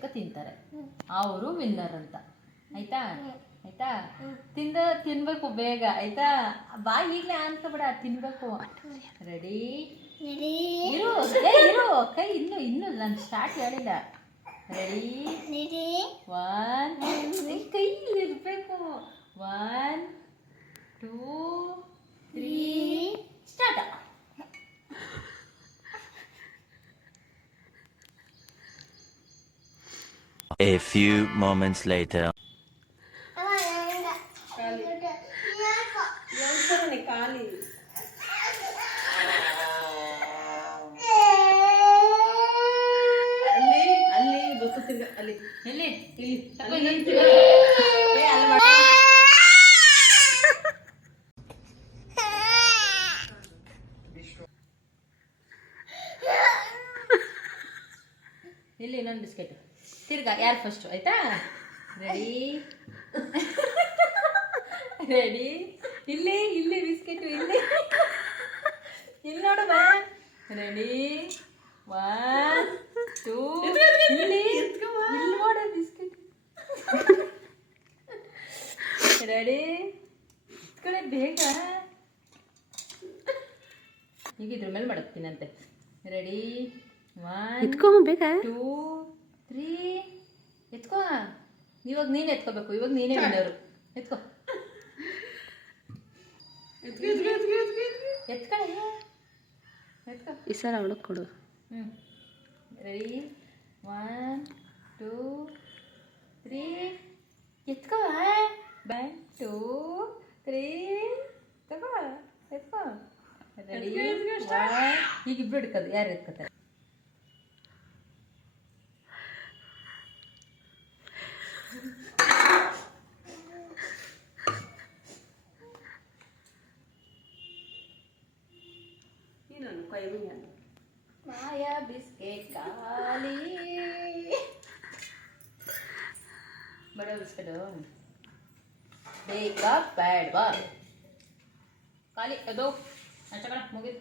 ಎತ್ಕೊ ತಿಂತಾರೆ, ಅವರು ವಿನ್ನರ್ ಅಂತ. ಆಯ್ತಾ ಆಯ್ತಾ? ತಿನ್ಬೇಕು ಬೇಗ. ಆಯ್ತಾ? ಬಾಯಿ ಈಗಲೇ ಅನ್ಕೋಬೇಡ, ತಿನ್ಬೇಕು. ರೆಡಿ? ಇರು ಇರು, ಕೈ ಇನ್ನು ನಾನು ಸ್ಟಾರ್ಟ್ ಹೇಳಿಲ್ಲ. ರೆಡಿ? 1 ಕೈಯಲ್ಲಿ ಇರಬೇಕು. 1 2 3 start. A few moments later. ಇಲ್ಲಿ ಇನ್ನೊಂದು ಬಿಸ್ಕೆಟ್. ತಿರ್ಗಾ ಯಾರು ಫಸ್ಟು? ಆಯ್ತಾ? ರೆಡಿ? ರೆಡಿ? ಇಲ್ಲಿ ಬಿಸ್ಕೆಟು ಇಲ್ಲಿ ನೋಡು ಬಾ. ರೆಡಿ? 1 2 ಇಲ್ಲಿ ನೋಡು ಬಿಸ್ಕೆಟ್. ರೆಡಿ? ಕಡೆ ಬೇಗ. ಈಗ ಇದ್ರ ಮೇಲೆ ಮಡಗ್ತೀನಂತೆ. ರೆಡಿ? 1 2 3 ಎತ್ಕೋ. ಇವಾಗ ನೀನು ಎತ್ಕೋಬೇಕು. ಇವಾಗ ನೀನೇ ವಿನ್ನರು. ಎತ್ಕೋ. ಎತ್ಕೊಳ್ಳಿ. ಎತ್ಕೋ. ಈ ಸಲ ಅವಳಕ್ಕೆ ಕೊಡು. ರೆಡಿ? 1 2 3 ಎತ್ಕೋ. 1 2 3 ತಗೋ. ಎತ್ಕೋ. ರೆಡಿ? ಈಗ ಇಬ್ರು ಹಿಡ್ಕೋದು. ಯಾರು ಎತ್ಕೋತಾರೆ? ಮಾಯಾ ಬಿಸ್ಕೆಟ್ ಖಾಲಿ. ಬಡ ಬಿಸ್ಕೆಟು ಬೇಕಾ ಬೇಡವಾ? ಖಾಲಿ. ಅದು ಮುಗಿದು.